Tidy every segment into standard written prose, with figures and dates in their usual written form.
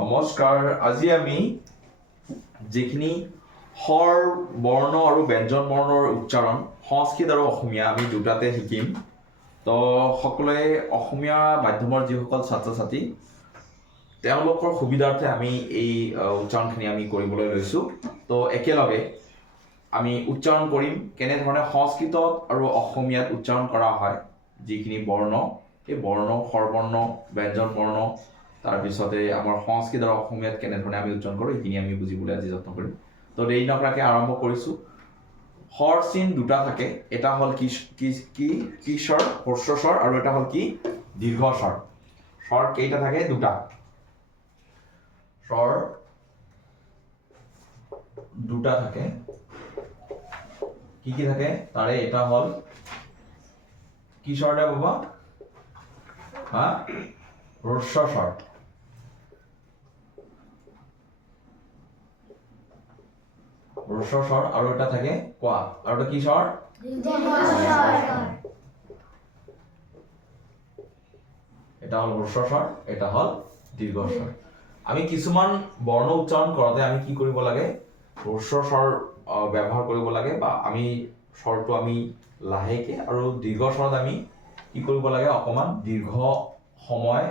নমস্কাৰ আজি আমি যিখিনি হৰ বৰ্ণ আৰু ব্যঞ্জন বৰ্ণৰ উচ্চাৰণ সংস্কৃত আৰু অসমীয়া আমি দুটাতে শিকিম তো সকলোৱে অসমীয়া মাধ্যমৰ যিসকল ছাত্ৰ ছাত্ৰী তেওঁলোকৰ সুবিধাৰ্থে আমি এই উচ্চাৰণখিনি আমি কৰিবলৈ লৈছোঁ তো একেলগে আমি উচ্চাৰণ কৰিম কেনেধৰণে সংস্কৃতত আৰু অসমীয়াত উচ্চাৰণ কৰা হয় যিখিনি বৰ্ণ এই বৰ্ণ স্বৰবৰ্ণ ব্যঞ্জন বৰ্ণ তাৰপিছতে আমাৰ সংস্কৃত আৰু অসমীয়াত কেনেধৰণে আমি উচ্চাৰণ কৰোঁ এইখিনি আমি বুজিবলৈ আজি যত্ন কৰিম তো দেৰি নকৰাকৈ আৰম্ভ কৰিছোঁ হৰ চিন দুটা থাকে এটা হ'ল কিস্বৰ হ্ৰস্বস্বৰ আৰু এটা হ'ল কি দীৰ্ঘস্বৰ স্বৰ কেইটা থাকে দুটা স্বৰ দুটা থাকে কি থাকে তাৰে এটা হ'ল কি স্বৰ দে বাবা হা হ্ৰস্বস্বৰ হ্ৰস্বস্বৰ আৰু এটা থাকে কোৱা আৰু এটা কি স্বৰ এটা হ'ল হ্ৰস্বস্বৰ এটা হ'ল দীৰ্ঘস্বৰ আমি কিছুমান বৰ্ণ উচ্চাৰণ কৰোঁতে আমি কি কৰিব লাগে হ্ৰস্বস্বৰ ব্যৱহাৰ কৰিব লাগে বা আমি স্বৰটো আমি লাহেকে আৰু দীৰ্ঘস্বৰত আমি কি কৰিব লাগে অকমান দীৰ্ঘ সময়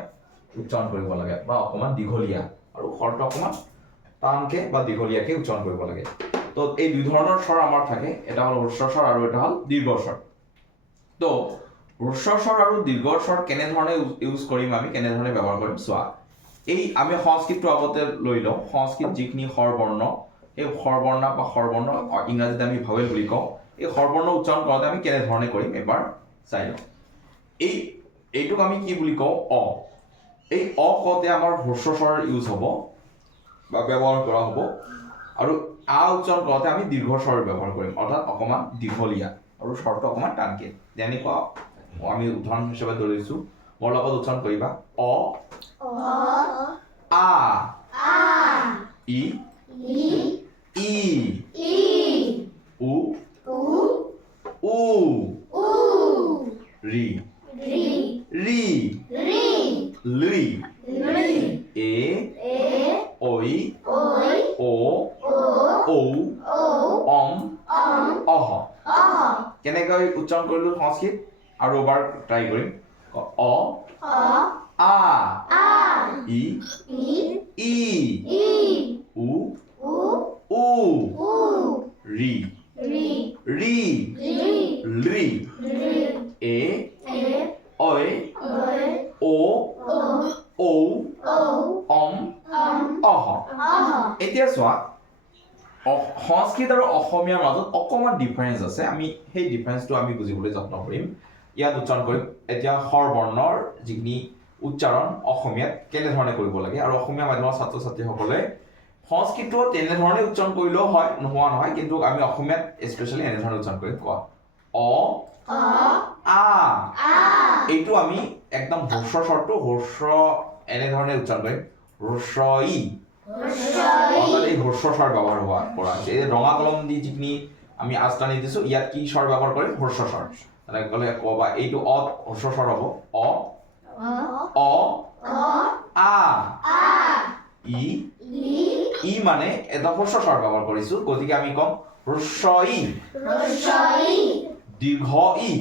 উচ্চাৰণ কৰিব লাগে বা অকমান দীঘলীয়া আৰু স্বৰটো অকমান টানকে বা দীঘলীয়াকে উচ্চাৰণ কৰিব লাগে তো এই দুই ধৰণৰ স্বৰ আমাৰ থাকে এটা হ'ল হ্ৰস্বস্বৰ আৰু এটা হ'ল দীৰ্ঘস্বৰ তো হ্ৰস্বস্বৰ আৰু দীৰ্ঘস্বৰ কেনেধৰণে ইউজ কৰিম আমি কেনেধৰণে ব্যৱহাৰ কৰিম চোৱা এই আমি সংস্কৃতটো আগতে লৈ লওঁ সংস্কৃত যিখিনি স্বৰবৰ্ণ এই স্বৰবৰ্ণ বা স্বৰবৰ্ণ ইংৰাজীত আমি ভাৱেল বুলি কওঁ এই স্বৰবৰ্ণ উচ্চাৰণ কৰোঁতে আমি কেনেধৰণে কৰিম এবাৰ চাই লওঁ এইটোক আমি কি বুলি কওঁ এই কওঁতে আমাৰ হ্ৰস্বস্বৰ ইউজ হ'ব বা ব্যৱহাৰ কৰা হ'ব আৰু উচ্চাৰণ কৰোঁতে আমি দীৰ্ঘস্বৰ ব্যৱহাৰ কৰিম অৰ্থাৎ অকণমান দীঘলীয়া আৰু স্বৰটো অকণমান টানকে যেনেকুৱা আমি উদাহৰণ হিচাপে ধৰিছোঁ মোৰ লগত উচ্চাৰণ কৰিবা আ ই উ ৰি লি এ ঐ ও ঔ অহ কেনেকৈ উচ্চাৰণ কৰিলোঁ সংস্কৃত আৰু এবাৰ ট্ৰাই কৰিম আ ই উ ৰি লি এ ঐ ও অহ এতিয়া চোৱা সংস্কৃত আৰু অসমীয়াৰ মাজত অকণমান ডিফাৰেঞ্চ আছে আমি সেই ডিফাৰেঞ্চটো আমি বুজিবলৈ যত্ন কৰিম ইয়াত উচ্চাৰণ কৰিম এতিয়া স্বৰবৰ্ণৰ যিখিনি উচ্চাৰণ অসমীয়াত কেনেধৰণে কৰিব লাগে আৰু অসমীয়া মাধ্যমৰ ছাত্ৰ ছাত্ৰীসকলে সংস্কৃতটো তেনেধৰণে উচ্চাৰণ কৰিলেও হয় নোহোৱা নহয় কিন্তু আমি অসমীয়াত স্পেচিয়েলি এনেধৰণে উচ্চাৰণ কৰিম কোৱা এইটো আমি একদম হ্ৰস্বস্বৰটো হ্ৰস্ব এনেধৰণে উচ্চাৰণ কৰিম হ্ৰস্বই অৰ্থাৎ এই হ্ৰস্বস্বৰ ব্যৱহাৰ কৰা হৈছে এই ৰঙা কলম দি যিখিনি আমি আস্তানি দিছোঁ ইয়াত কি স্বৰ ব্যৱহাৰ কৰিম হ্ৰস্বস্বৰ তেনেকৈ ক'লে ক'বা এইটো হ্ৰস্বস্বৰ হ'ব ই মানে এটা হ্ৰস্বস্বৰ ব্যৱহাৰ কৰিছোঁ গতিকে আমি ক'ম হ্ৰস্বই দীৰ্ঘ ই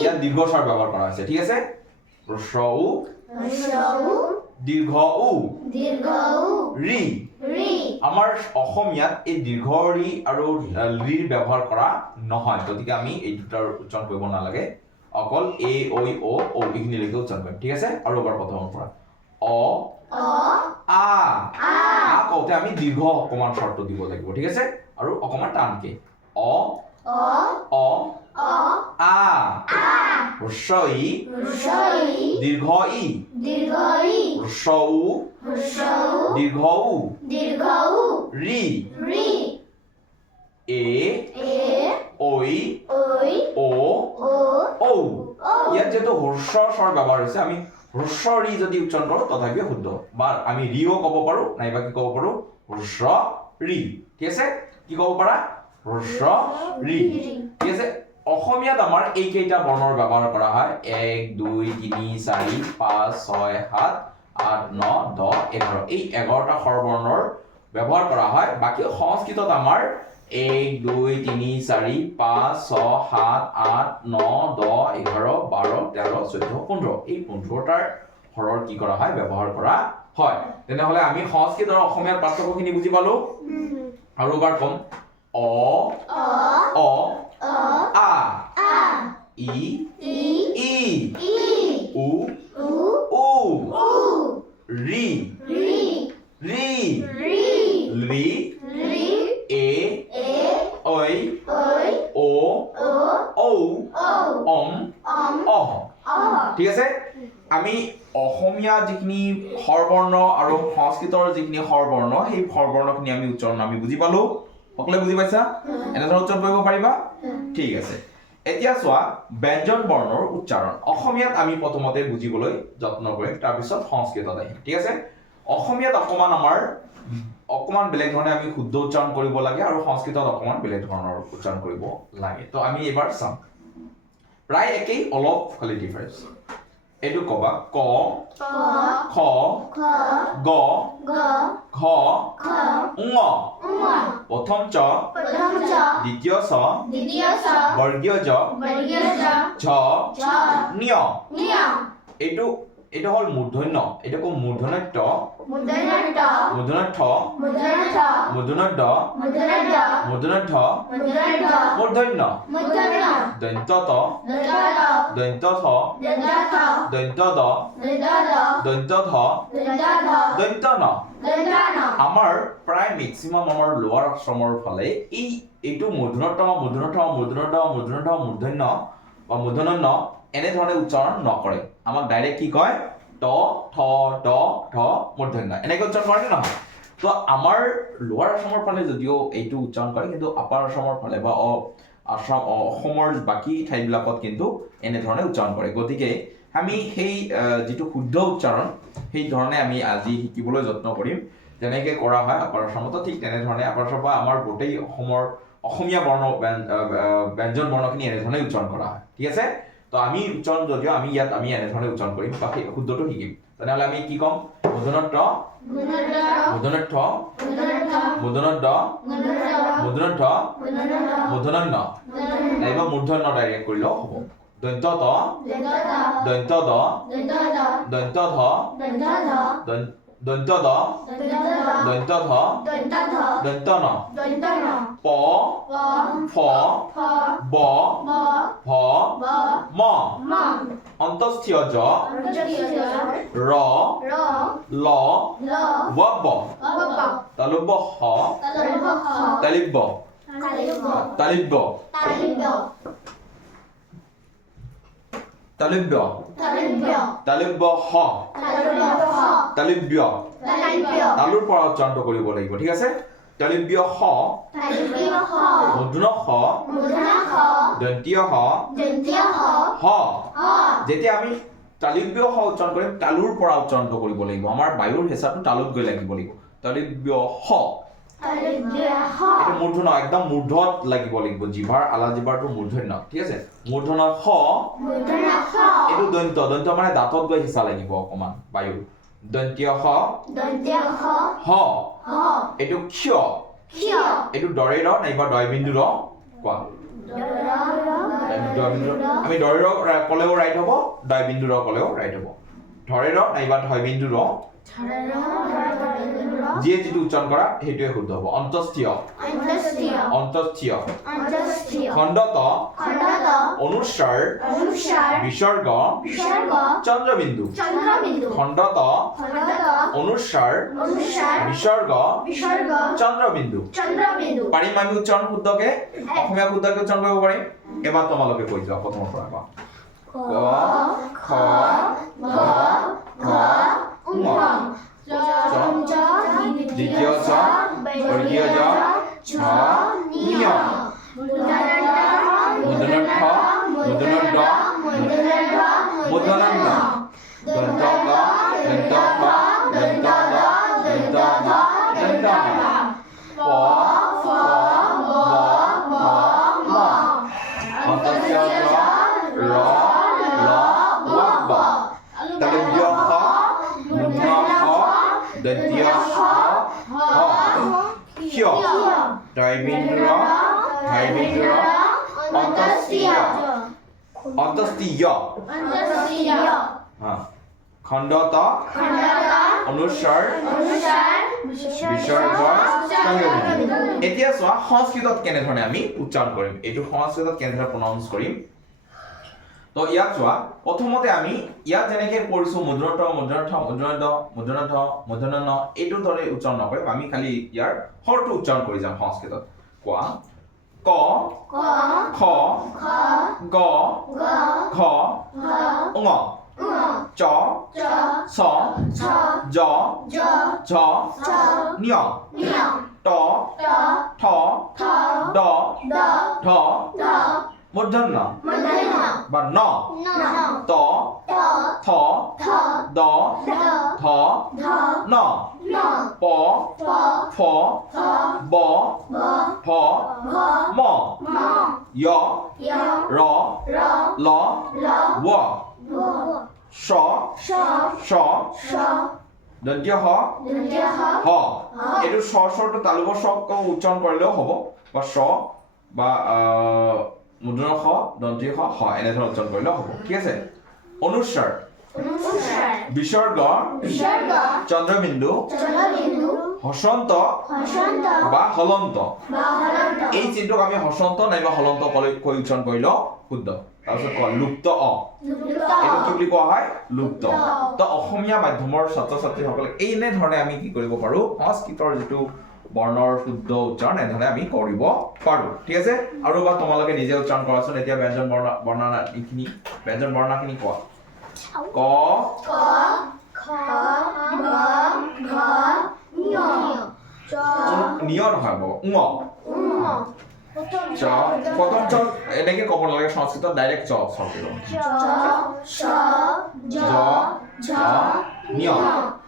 ইয়াত দীৰ্ঘস্বৰ ব্যৱহাৰ কৰা হৈছে ঠিক আছে হ্ৰস্ব দীৰ্ঘ ৰি আমাৰ অসমীয়াত এই দীৰ্ঘ ৰি আৰু ৰিৰ ব্যৱহাৰ কৰা নহয় গতিকে আমি এই দুটাৰ উচ্চাৰণ কৰিব নালাগে অকল এ ঐ ও এইখিনিলৈকে উচ্চাৰণ কৰিম ঠিক আছে আৰু এবাৰ প্ৰথমৰ পৰা কওঁতে আমি দীৰ্ঘ অকণমান স্বৰটো দিব লাগিব ঠিক আছে আৰু অকণমান টানকে হ্ৰস্বই দীৰ্ঘ ই হ্ৰস্ব দীৰ্ঘ ৰি এ ঐ ও ইয়াত যিহেতু হ্ৰস্ব স্বৰ ব্যৱহাৰ হৈছে আমি হ্ৰস্ব ৰি যদি উচ্চাৰণ কৰোঁ তথাপিও শুদ্ধ বা আমি ৰিও ক'ব পাৰোঁ নাইবা কি ক'ব পাৰোঁ হ্ৰস্ব ৰি ঠিক আছে কি ক'ব পাৰা হ্ৰস্ব ৰি ঠিক আছে অসমীয়াত আমাৰ এইকেইটা বৰ্ণৰ ব্যৱহাৰ কৰা হয় 1 2 3 4 5 6 7 8 9 10 11 এই 11টা স্বৰবৰ্ণৰ ব্যৱহাৰ কৰা হয় বাকি সংস্কৃতত আমাৰ 1 2 3 4 5 6 7 8 9 10 11 12 13 14 15 এই 15টাৰ হৰৰ কি কৰা হয় ব্যৱহাৰ কৰা হয় তেনেহলে আমি সংস্কৃত আৰু অসমীয়াৰ পাৰ্থক্যখিনি বুজি পালো আৰু এবাৰ কম অ অ আ ই ই উ উ ৰি ৰি লি এ ঐ ও ঔ অম অহ ঠিক আছে আমি অসমীয়া যিখিনি স্বৰবৰ্ণ আৰু সংস্কৃতৰ যিখিনি স্বৰবৰ্ণ সেই স্বৰবৰ্ণখিনি আমি উচ্চাৰণ আমি বুজি পালো সকলোৱে বুজি পাইছা এনেদৰে উচ্চাৰণ কৰিব পাৰিবা ঠিক আছে এতিয়া চোৱা ব্যঞ্জন বৰ্ণৰ উচ্চাৰণ অসমীয়াত আমি প্ৰথমতে বুজিবলৈ যত্ন কৰিম তাৰ পিছত সংস্কৃতত আহিম ঠিক আছে অসমীয়াত অকমান বেলেগ ধৰণে আমি শুদ্ধ উচ্চাৰণ কৰিব লাগে আৰু সংস্কৃতত অকমান বেলেগ ধৰণৰ উচ্চাৰণ কৰিব লাগে তো আমি এবাৰ চাম প্ৰায় একেই অলপ খালি ডিফাৰেন্স এটো কবা ক খ গ ঘ ঙ প্ৰথম চ দ্বিতীয় ছ বৰ্গীয় জ ঝ ঞ এইটো হল মূৰ্ধন্য এইটো কো মূৰ্ধন্য ট মূৰ্ধন্য ঠ মূৰ্ধন্য ড মূৰ্ধন্য ঢ মূৰ্ধন্য দন্ত ত দন্ত থ দন্ত দ দন্ত ধ দন্ত ন আমাৰ প্ৰায় মেক্সিমাম আমাৰ লোৱাৰ আশ্ৰমৰ ফালে এইটো মূৰ্ধন্য ট মূৰ্ধন্য ঠ মূৰ্ধন্য ড মূৰ্ধন্য ঢ মূৰ্ধন্য বা মূৰ্ধন্য ন এনে ধৰণে উচ্চাৰণ নকৰে আমাক ডাইৰেক্ট কি কয় ট ঠ ড ঢ মূৰ্ধন্য এনেকৈ উচ্চাৰণ কৰে নহয় তো আমাৰ লোৱাৰ আসামৰ ফালে যদিও এইটো উচ্চাৰণ কৰে কিন্তু আপাৰ আসামৰ ফালে বা অসমৰ বাকী ঠাইবিলাকত কিন্তু এনে ধৰণে উচ্চাৰণ কৰে গতিকে আমি সেই যেটো শুদ্ধ উচ্চাৰণ সেই ধৰণে আমি আজি শিকিবলৈ যত্ন কৰিম যেনেকৈ কৰা হয় আপাৰ আসামত ঠিক তেনে ধৰণে আপাৰ আসামৰ পৰা আমাৰ গোটেই অসমীয়া বৰ্ণ ব্যঞ্জন বৰ্ণখিনি এনে ধৰণে উচ্চাৰণ কৰা হয় ঠিক আছে তো আমি উচ্চাৰণ যদিও আমি ইয়াত আমি এনে ধৰণে উচ্চাৰণ কৰিম বা সেই শুদ্ধটো শিকিম তেনেহলে আমি কি কম মূৰ্ধন্য ট মূৰ্ধন্য ঠ মূৰ্ধন্য ড মূৰ্ধন্য ঢ মূৰ্ধন্য ন নাইবা মূৰ্ধন্য ডাইৰেক্ট কৰিলেও হ'ব দন্ত ত দন্ত দ দন্ত ধ দন্ত দ দন্ত ধ দন্ত ন প ফ ব ভ ম অন্তস্থিয় জ ৰ ল ৱ ব তালব্য হ তালিব্য তালিব্য তালিব্য তালিব্য হ তালিব্য তালুৰ পৰা উচ্চাৰণ কৰিব লাগিব ঠিক আছে তালিব্য হ মূৰ্ধন্য হ দন্তীয় হ হ যেতিয়া আমি তালিব্য হ উচ্চাৰণ কৰিম তালুৰ পৰা উচ্চাৰণ কৰিব লাগিব আমাৰ বায়ুৰ হেঁচাটো তালুত গৈ লাগিব তালিব্য হ এটা মূৰ্ধন্য একদম মূৰ্ধত লাগিব জিভাৰ আলা জিভাৰটো মূৰ্ধন্য ঠিক আছে মূৰ্ধন্য হ এইটো দন্ত মানে দাঁতত গৈ হিচা লাগিব অকমান বায়ুৰ দন্তীয় হ হ এইটো ক্ষয় এইটো দৰে ৰ নাইবা দয় বিন্দু ৰ কোৱা আমি দৰে ৰ কলেও ৰাইট হ'ব দয় বিন্দু ৰ কলেও ৰাইট হ'ব ধৰে ৰ নাইবা ধয় বিন্দু ৰ যিয়ে যেটো উচ্চাৰণ কৰা হেতুৱে শুদ্ধ হ'ব অন্তস্থিয় খণ্ডত অনুস্বাৰ বিসৰ্গ চন্দ্ৰবিন্দু খণ্ডত অনুস্বাৰ বিসৰ্গ চন্দ্ৰবিন্দু পাৰিম আমি উচ্চাৰণ শুদ্ধকে অসমীয়া শুদ্ধকে উচ্চাৰণ কৰিব পাৰিম এবাৰ তোমালোকে কৈ যোৱা প্ৰথমৰ পৰা ক খ গ ঘ ঙ দ্বিতীয় ছ বৰ্গীয় জ ঝ ঞ মূৰ্ধন্য ঠ মূৰ্ধন্য ড মূৰ্ধন্য ন দন্ত ক দন্ত প দন্ত দ দন্ত ধ দন্ত ন প ফ ব ভ ম অন্তস্য জ ৰ ল ৱ ব তালব্য হ মূৰ্ধন্য দন্তীয় স হ ক্ষয় দয়বিন্দু ৰ ধাইবিন্দু ৰ অন্তস্তীয় অন্তস্তীয় খণ্ডত অনুস্বৰ বিসৰ্গ চন্দ্ৰবিন্দু এতিয়া চোৱা সংস্কৃতত কেনেধৰণে আমি উচ্চাৰণ কৰিম এইটো সংস্কৃতত কেনেধৰণে প্ৰনাউন্স কৰিম তো ইয়াত চোৱা প্ৰথমতে আমি ইয়াত যেনেকৈ পঢ়িছো মুদ্ৰণত মুদ্ৰণথ মুদ্ৰণত মুদ্ৰণথ মুদ্ৰণন এইটো ধৰণে উচ্চাৰণ নকৰিম আমি খালি ইয়াৰ হৰটো উচ্চাৰণ কৰি যাম সংস্কৃতত কোৱা ক খ গ ঘ ঙ চ ছ জ ঝ ঞ ট ঠ ড ঢ মূৰ্ধন্য বা ন ত থ দ ধ ন প ফ ব ভ ম য় ৰ ল ৱ শ শ দন্তীয় হ হ এইটো শ স্বৰটো তালুকৰ শ উচ্চাৰণ কৰিলেও হ'ব বা শ বা মুদ্ৰণ শ দন্তীয় হ এনেধৰণে উচ্চাৰণ কৰিলেও হ'ব ঠিক আছে অনুস্বৰ বিসৰ্গ চন্দ্ৰবিন্দু হসন্ত বা হলন্ত এই চিহ্নটোক আমি হসন্ত নাইবা হলন্ত কৈ উচ্চাৰণ কৰিলেও শুদ্ধ তাৰপিছত কোৱা লুপ্ত অ এইটো কি বুলি কোৱা হয় লুপ্ত তো অসমীয়া মাধ্যমৰ ছাত্ৰ ছাত্ৰীসকলে এনেধৰণে আমি কি কৰিব পাৰো সংস্কৃতৰ যিটো বৰ্ণৰ শুদ্ধ উচ্চাৰণ এনেধৰণে আমি কৰিব পাৰো ঠিক আছে আৰু বা তোমালোকে নিজে উচ্চাৰণ কৰাচোন এতিয়া ব্যঞ্জন বৰ্ণনাখিনি ব্যঞ্জন বৰ্ণনাখিনি কোৱা ক খ গ ঘ ঞ নিয় নহয় ঙ চ প্ৰথম চ এনেকে ক'ব নালাগে সংস্কৃতত ডাইৰেক্ট চ চলকে চ জ ঝ ঞ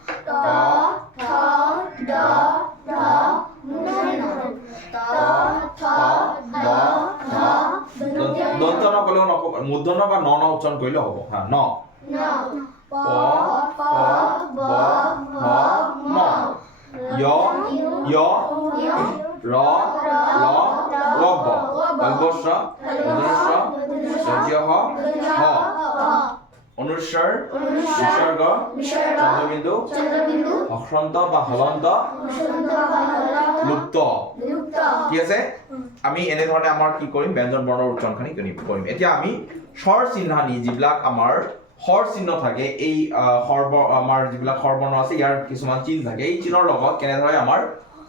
ট ঠ ড ঢ ত থ দ ধ দন্ত ন ক'লেও নক'ব মূৰ্ধন্য বা ন উচ্চাৰণ কৰিলেও হ'ব হা ন প প ব ভ ম য় য় ৰ ল ৰব অলবস্য মধুস্য দন্তীয় হ হ অনুস্বৰ বিসৰ্গ চন্দ্ৰবিন্দু হসন্ত বা হলন্ত লুপ্ত ঠিক আছে আমি এনেধৰণে আমাৰ কি কৰিম ব্যঞ্জন বৰ্ণৰ উচ্চাৰণখিনি কৰিম এতিয়া আমি স্বৰ চিহ্নানি যিবিলাক আমাৰ স্বৰ চিহ্ন থাকে এই আমাৰ যিবিলাক স্বৰবৰ্ণ আছে ইয়াৰ কিছুমান চিহ্ন থাকে এই চিহ্নৰ লগত কেনেদৰে আমাৰ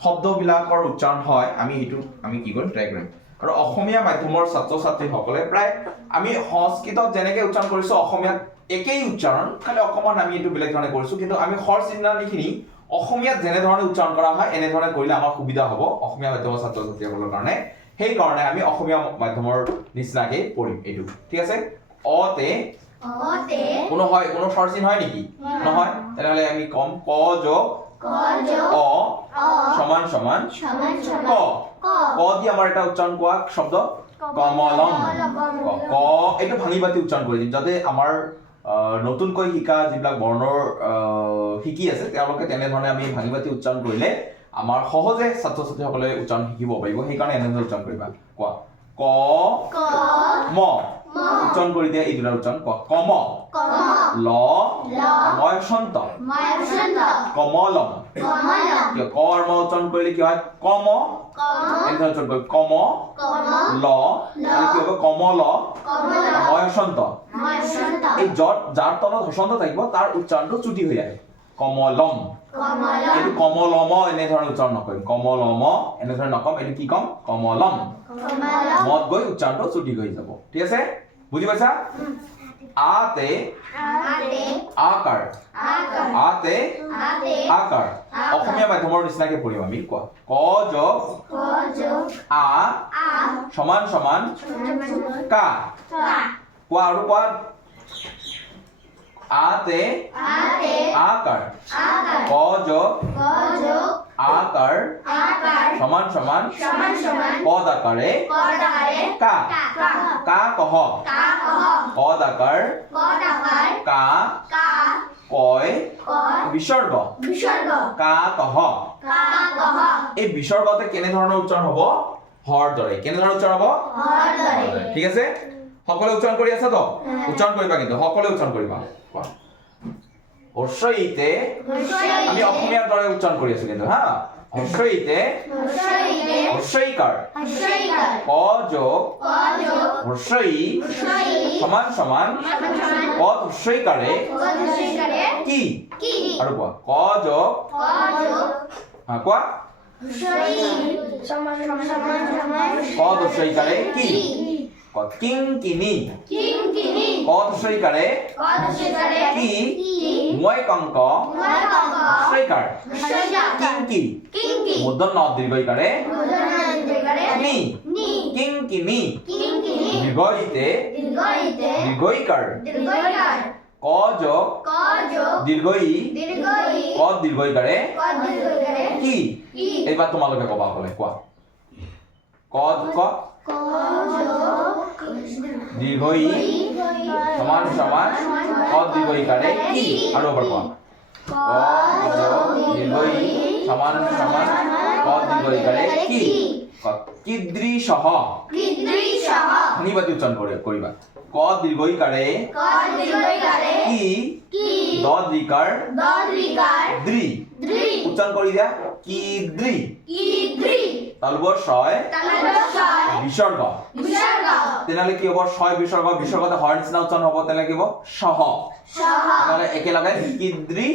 শব্দবিলাকৰ উচ্চাৰণ হয় আমি এইটো আমি কি কৰিম ট্ৰাই কৰিম আৰু অসমীয়া মাধ্যমৰ ছাত্ৰ ছাত্ৰীসকলে প্ৰায় আমি সংস্কৃতত যেনেকৈ উচ্চাৰণ কৰিছো অসমীয়াত একেই উচ্চাৰণ খালি অকণমান আমি এইটো বেলেগ ধৰণে কৰিছো কিন্তু আমি স্বৰ চিহ্নানিখিনি অসমীয়াত যেনেধৰণে উচ্চাৰণ কৰা হয় এনেধৰণে কৰিলে আমাৰ সুবিধা হ'ব অসমীয়া মাধ্যমৰ ছাত্ৰ ছাত্ৰীসকলৰ কাৰণে সেইকাৰণে আমি অসমীয়া মাধ্যমৰ নিচিনাকৈ পঢ়িম এইটো ঠিক আছে অতে কোনো স্বৰ চিহ্ন হয় নেকি নহয় তেনেহ'লে আমি কম ক যোগ অ সমান সমান ক ক দি আমাৰ এটা উচ্চাৰণ কোৱা শব্দ কমলম ক এইটো ভাঙি পাতি উচ্চাৰণ কৰি দিম যাতে আমাৰ নতুনকৈ শিকা যিবিলাক বৰ্ণৰ শিকি আছে তেওঁলোকে তেনেধৰণে আমি ভাঙি পাতি উচ্চাৰণ কৰিলে আমাৰ সহজে ছাত্ৰ ছাত্ৰীসকলে উচ্চাৰণ শিকিব পাৰিব সেইকাৰণে এনেধৰণে উচ্চাৰণ কৰিবা কোৱা ক ম উচ্চাৰণ কৰি দিয়া এই দুটা উচ্চাৰণ কোৱা কম ল ময়সন্ত কমলম কিয় ক আৰু ম উচ্চাৰণ কৰিলে কি হয় কম এনেধৰণে উচ্চাৰণ কৰি কম ল কি হ'ব কমল ময়সন্ত এই যাৰ তলত হসন্ত থাকিব তাৰ উচ্চাৰণটো চুটি হৈ আহে কমলম এইটো কমলম এনেধৰণে উচ্চাৰণ নকৰিম কমলম এনেধৰণে নকম এইটো কি কম কমলম মত গৈ উচ্চাৰণটো চুটি হৈ যাব ঠিক আছে বুজি পাইছা আতে আকাৰ আতে আকাৰ অসমীয়া মাধ্যমৰ নিচিনাকে পঢ়িম আমি কোৱা ক যোগ আ সমান সমান কা কোৱা আৰু কোৱা আতে আকাৰ ক যোগ আকাৰ সমান সমান পদ আকাৰে কা কা কহ পদ আকাৰ কা কয় কয় বিসৰ্গ বিসৰ্গ কা কহ কা কহ এই বিসৰ্গতে কেনে ধৰণৰ উচ্চাৰণ হ'ব হৰ দৰে কেনে ধৰণৰ উচ্চাৰণ হ'ব হৰ দৰে ঠিক আছে সকলোৱে উচ্চাৰণ কৰি আছা তো হ্যাঁ। উচ্চাৰণ কৰিবা কিন্তু সকলোৱে উচ্চাৰণ কৰিবা কোৱা হৰ্ষইতে আমি অসমীয়াৰ দৰে উচ্চাৰণ কৰি আছো কিন্তু হা হৰ্ষইতে হৰ্ষইতে হৰ্ষইকাৰ হৰ্ষইকাৰ ক যোগ ক যোগ হৰ্ষই হৰ্ষই সমান সমান সমান সমান ক হৰ্ষইকাৰে ক হৰ্ষইকাৰে কি কি আৰু কোৱা ক যোগ ক যোগ হা কোৱা হৰ্ষই সমান সমান সমান ক হৰ্ষইকাৰে কি কোৱা কিংকিনি কিংকিনি ক হৰ্ষইকাৰে ক হৰ্ষইকাৰে কি কি মই কংক মই কংক হৰ্ষইকাৰ হৰ্ষইকাৰ কিংকি কিংকি মূৰ্ধন্য দীৰ্ঘইকাৰে মুদ্ৰণান্তৰিকাৰে নি নি কিংকিনি কিংকিনি দীৰ্ঘইতে দীৰ্ঘইতে দীৰ্ঘইকাৰ দীৰ্ঘইকাৰ ক যোগ ক যোগ দীৰ্ঘই দীৰ্ঘই ক দীৰ্ঘইকাৰে ক দীৰ্ঘইকাৰে কি কি এইবাৰ তোমালোকে ক'বা অকলে কোৱা ক ক ক যোগ দীৰ্ঘই সমান সমান ক দীৰ্ঘইকাৰে কি আৰু এবাৰ কোৱা ক যোগ দীৰ্ঘই সমান সমান ক দীৰ্ঘইকাৰে কি কিদৃশঃ কৃদৃশঃ নিবাতি উচ্চাৰণ কৰিবা ক দীৰ্ঘইকাৰে ক দীৰ্ঘইকাৰে কি কি দ দীৰ্ঘাৰ দ দীৰ্ঘাৰ দ্ৰি দ্ৰি উচ্চাৰণ কৰি দিয়া কিদ্ৰি কিদ্ৰি তালবৰ ছয় তালবস্বয় বিসৰ্গ বিসৰ্গ তেনেহ'লে কি হ'ব ছয় বিসৰ্গ বিসৰ্গতে হৰ নিচিনা উচ্চাৰণ হ'ব তেনেহ'লে কি হ'ব সহ সহ তেনেহ'লে একেলগে কিদ্ৰি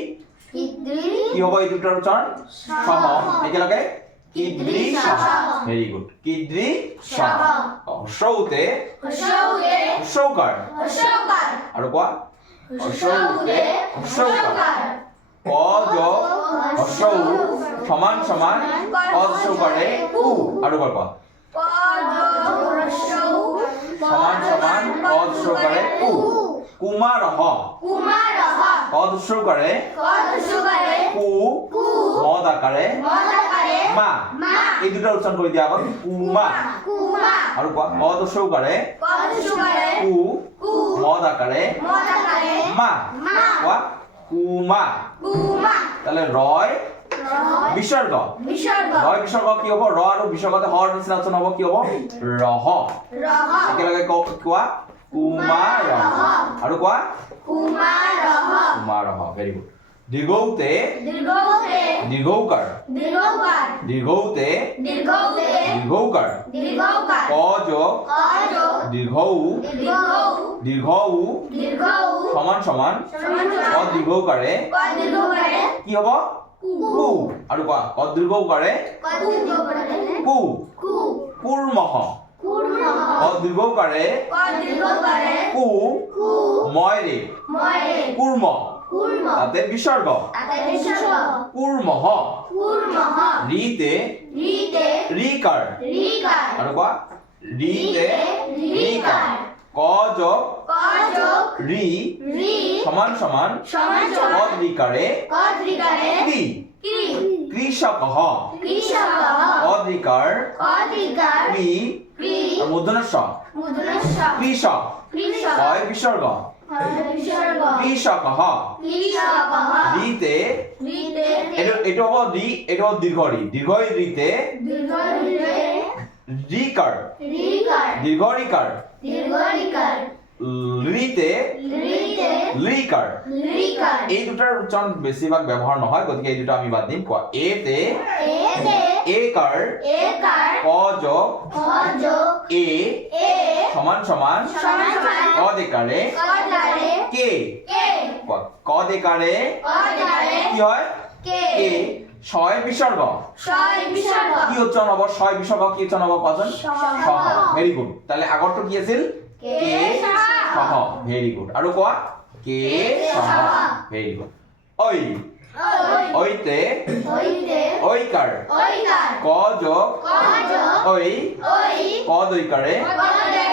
কিদ্ৰি কি হ'ব এই দুটাৰ উচ্চাৰণ সহ একেলগে কিদ্ৰি সহ ভেৰি গুড কিদ্ৰি সহ হৰ্ষৌতে হৰ্ষৌতে হৰ্ষৌকাৰ হৰ্ষৌকাৰ আৰু কোৱা হৰ্ষৌতে হৰ্ষৌকাৰ ক যোগ হৰ্ষৌ সমান সমান ক হৰ্ষৌকাৰে কু আৰু কোৱা ক যোগ হৰ্ষৌ সমান সমান ক হৰ্ষৌকাৰে কু কুমাৰহ কুমাৰহ ক হৰ্ষৌকাৰে ক হৰ্ষৌকাৰে কু কু মদ আকাৰে মদাকাৰে মা মা এই দুটা উচ্চাৰণ কৰি দিয়া আগত কুমা কুমা আৰু কোৱা ক হৰ্ষৌকাৰে ক হৰ্ষৌকাৰে কু কু মদ আকাৰে মদাকাৰে মা মা কোৱা কুমা কুমা তাহলে ৰয় বিসৰ্গ বিসৰ্গ ৰয় বিসৰ্গ কি হ'ব ৰ আৰু বিসৰ্গতে হৰ নিচিনা উচ্চাৰণ হ'ব কি হ'ব ৰহ ৰহ একেলগে কোৱা কুমাৰহ আৰু কোৱা কুমাৰহ কুমাৰহ ভেৰি গুড দীৰ্ঘৌতে দীৰ্ঘৌতে দীৰ্ঘৌকাৰ দীৰ্ঘৌকাৰ দীৰ্ঘৌতে দীৰ্ঘৌতে দীৰ্ঘৌকাৰ দীৰ্ঘৌকাৰ ক যোগ ক যোগ দীৰ্ঘৌ দীৰ্ঘৌ দীৰ্ঘৌ দীৰ্ঘৌ সমান সমান সমান ক সমান দীৰ্ঘৌকাৰে ক দীৰ্ঘৌকাৰে কি হ'ব কু আৰু কোৱা ক দীৰ্ঘৌকাৰে ক দীৰ্ঘৌকাৰে কু কু কুৰ্মহ কুৰ্মহ ক দীৰ্ঘৌকাৰে ক দীৰ্ঘৌকাৰে কু কু ময়ৰে ময়ৰে কুৰ্ম কুৰ্ম তাতে বিসৰ্গ তাতে বিসৰ্গ কুৰ্মহ কুৰ্মহ ৰিতে ৰিতে ৰিকাৰ ৰিকাৰ আৰু কোৱা ৰিতে ৰিকাৰ ক যোগ ক যোগ ৰি ৰি সমান সমান সমান ক সমান ৰিকাৰে ক দীৰ্ঘাৰে কি কি কৃষকঃ কৃষকঃ ক ৰিকাৰ ক দীৰ্ঘাৰ কৃ কৃ আৰু মূৰ্ধন্য মুদ্ৰস্ব কৃষক কৃষক কয় বিসৰ্গ বিসৰ্গ কৃষকঃ কৃষকঃ ৰিতে ৰিতে এইটো হ'ব ৰি এইটো হ'ব দীৰ্ঘ ৰি দীৰ্ঘ ৰিতে দীৰ্ঘ ৰিতে ৰিকাৰ ৰিকাৰ দীৰ্ঘ ৰিকাৰ দীৰ্ঘ ৰিকাৰ ৰিতে ৰিতে লিকাৰ ৰিকাৰ এই দুটাৰ উচ্চাৰণ বেছিভাগ ব্যৱহাৰ নহয় গতিকে এই দুটা আমি বাদ দিম কোৱা এতে এতে একাৰ একার ক যোগ ক যোগ এ এ সমান সমান সমান সমান ক দেকাৰে ক দ্বাৰে কে কে কোৱা ক দেকাৰে ক দ্বাৰে কি হয় কে কে ছয় বিসৰ্গ ছয় বিসৰ্গ কি উচ্চাৰণ হ'ব ছয় বিসৰ্গ কি উচ্চাৰণ হ'ব কোৱাচোন সহ ভেৰি গুড তাহলে আগৰটো কি আছিল কে সহ ভেৰি গুড আৰু কোৱা কে সহ ভেৰি গুড ঐ ঐতে হইতে ঐকাৰ ঐকাৰ ক যোগ ক যোগ ঐ ওই ক দৈকাৰে ক দ্বাৰে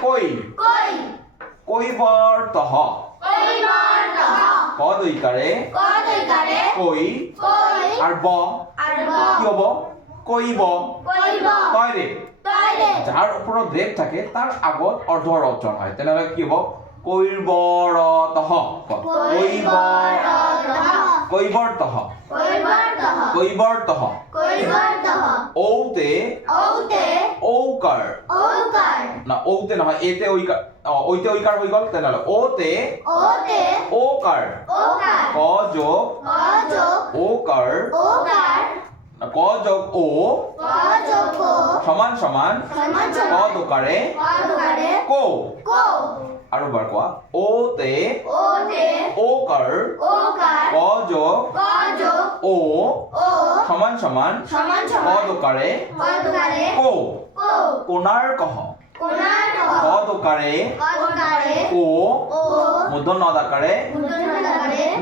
কৈ কই কৈবৰ্তঃ কৈবৰ্তঃ ক দৈকাৰে ক দীৰ্ঘাৰে কৈ কই আৰু ব আৰ কি হ'ব কৈব কইব কয়ৰে তইৰে যাৰ ওপৰত ৰেপ থাকে তাৰ আগত অৰ্ধৰ উচ্চাৰণ হয় তেনেহ'লে কি হ'ব কৈবৰতঃ কৈবৰ্তঃ কৈবৰ্তঃ ঔতে ঔকাৰ না ঔতে নহয় এতে ঐকাৰ ঐতে ঐকাৰ হৈ গ'ল তেনেহ'লে ওতে ওকাৰ ক যোগ ওকাৰ ক যোগ ও সমান সমান ক দোকাৰে কো আৰু বাৰ কোৱা ওতে ওকাৰ ক যোগ ও সমান সমান ক দোকাৰে কো কোণাৰ্কঃ ক দোকাৰে কো মূৰ্ধন্য আকাৰে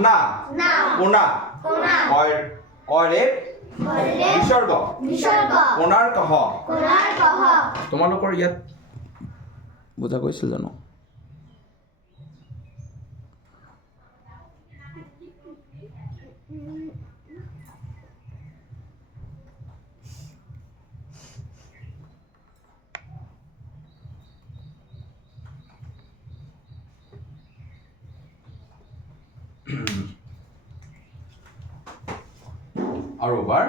না কোণা কয়ৰে বিসৰ্গ কোণাৰ্কঃ তোমালোকৰ ইয়াত বুজা গৈছিল জানো আৰু এবাৰ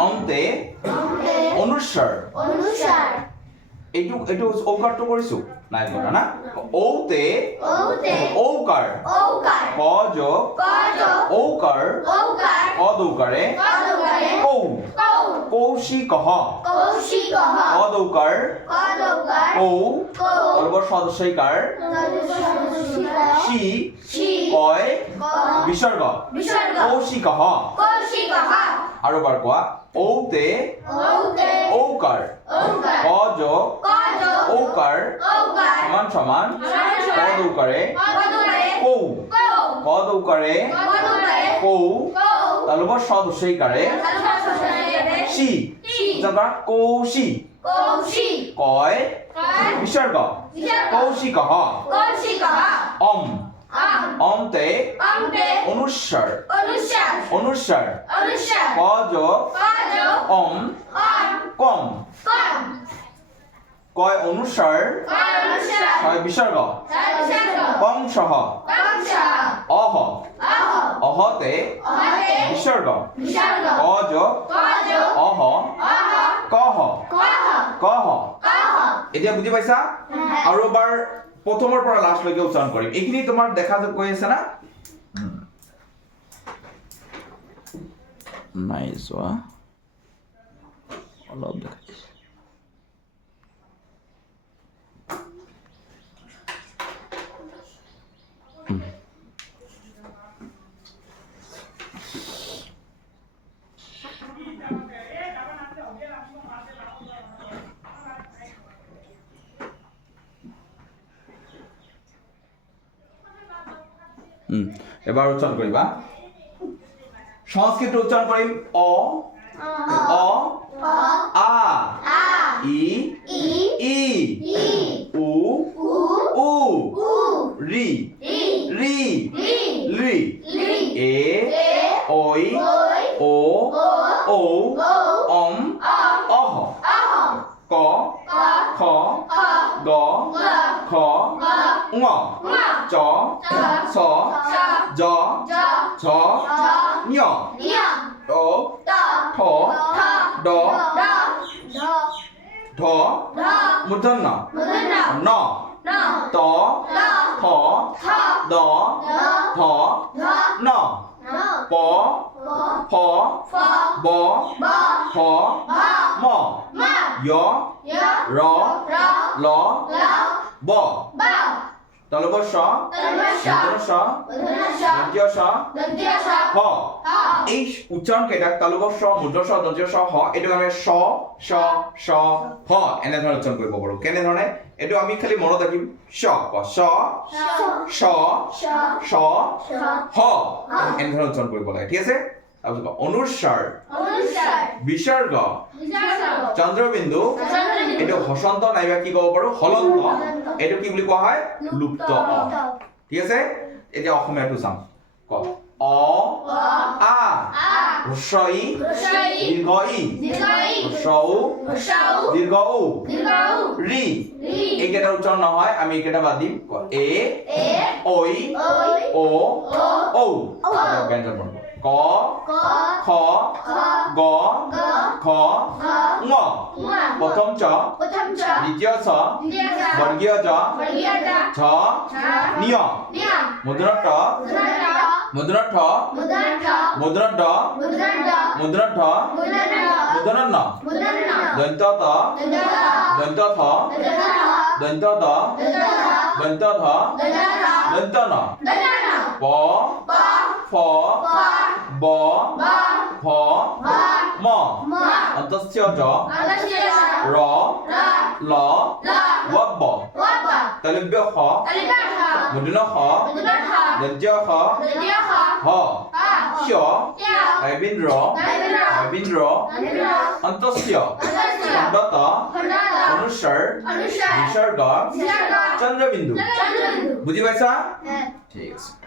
অমতে অনুস্বৰ এইটো ঔকাৰটো কৰিছো নাই কৰা না ঔতে ঔকাৰ ক যোগ ঔকাৰ ক দৌকাৰে কৌ কৌশিকঃ ক দৌকাৰ কৌ অলপ সদস্যইকাৰ শি কয় বিসৰ্গ কৌশিকঃ আৰু বাৰ কোৱা ঔতে ঔকাৰ ক যোগ ঔকাৰ সমান সমান ক দৌকাৰে কৌ ক দৌকাৰে কৌ তালুকৰ সদস্যইকাৰে শি জগা কৌশি কয় বিসৰ্গ কৌশিকঃ অমতে অনুস্বৰ ক যোগ কম কয় অনুস্বৰ হয় বিসৰ্গ কংসঃ অহতে বিসৰ্গ ক যোগ কহ এতিয়া বুজি পাইছা আৰু এবাৰ প্ৰথমৰ পৰা লাষ্টলৈকে উচ্চাৰণ কৰিম এইখিনি তোমাৰ দেখা গৈ আছে না নাই চোৱা অলপ দেখাইছো এবাৰ উচ্চাৰণ কৰিবা সংস্কৃত উচ্চাৰণ কৰিম অ আ ই উ ৰি লি এ ঐ ও ঔ অম অহ ক খ গ ঘ ঙ চ ছ জ ঝ ঞ ও ঠ ড ঢ মূৰ্ধন্য ন ত থ দ ধ ন প ফ ব ভ ম য় ৰ ল ব তালব্য শ মূৰ্ধন্য শ দন্ত্য শ হ এই উচ্চাৰণ কেইটাক তালব্য শ মূৰ্ধন্য শ দন্ত্য শ হ এইটো আমি শ শ শ হ এনেধৰণে উচ্চাৰণ কৰিব পাৰো কেনেধৰণে এইটো আমি খালি মনত ৰাখিম শ ক শ শ শ হ এনেধৰণে উচ্চাৰণ কৰিব লাগে ঠিক আছে তাৰপিছত অনুস্বৰ বিসৰ্গ চন্দ্ৰবিন্দু এইটো হসন্ত নাইবা কি ক'ব পাৰো হলন্ত এইটো কি বুলি কোৱা হয় লুপ্ত অ ঠিক আছে এতিয়া অসমীয়াটো চাম ক অ আ হ্রস্ব ই হ্রস্ব ই দীর্ঘ ই দীর্ঘ ই হ্রস্ব উ হ্রস্ব উ দীর্ঘ উ দীর্ঘ উ রি রি এই কেটা উচ্চারণ না হয় আমি এই কেটা বাদ দিই এ এ ওই ওই ও ও ও ও ব্যঞ্জন বর্ণ ক ক খ খ গ গ ঘ ঘ ঙ ঙ প্রথম চ প্রথম চ দ্বিতীয় ছ দ্বিতীয় চ বর্গীয় জ বর্গীয় জ ঝ ঝ নিয় নিয় মুদ্রা ট মুদ্রা ট মুদ্রা ঠ মুদ্রা ঠ মুদ্রা ড মুদ্রা ড মুদ্রা ঠ মুদ্রা ঠ মুদ্রা ন মুদ্রা ন দন্ত ত দন্ত ত দন্ত থ দন্ত ত দন্ত দ দন্ত ত দন্ত থ দন্ত ন দন্ত ন প প ফ প ব ব ভ ভ ম ম অন্তস্য জ অন্তস্য জ র র ল ল ওয়াব্ব ওয়াব তালব্য খ তালিকা খ মুদ্রা খ মুদ্রা খ দজ্জ খ দজ্জ খ হ হ শ য় রাইবিন্দ্র রাইবিন্দ্র রাইবিন্দ্র রাইবিন্দ্র অন্তস্য অন্তস্য খণ্ডত খণ্ড অনুস্বার অনুসার বিসর্গ বিসর্গ চন্দ্রবিন্দু চন্দ্রবিন্দু বুঝি পাইছা হ্যাঁ ঠিক আছে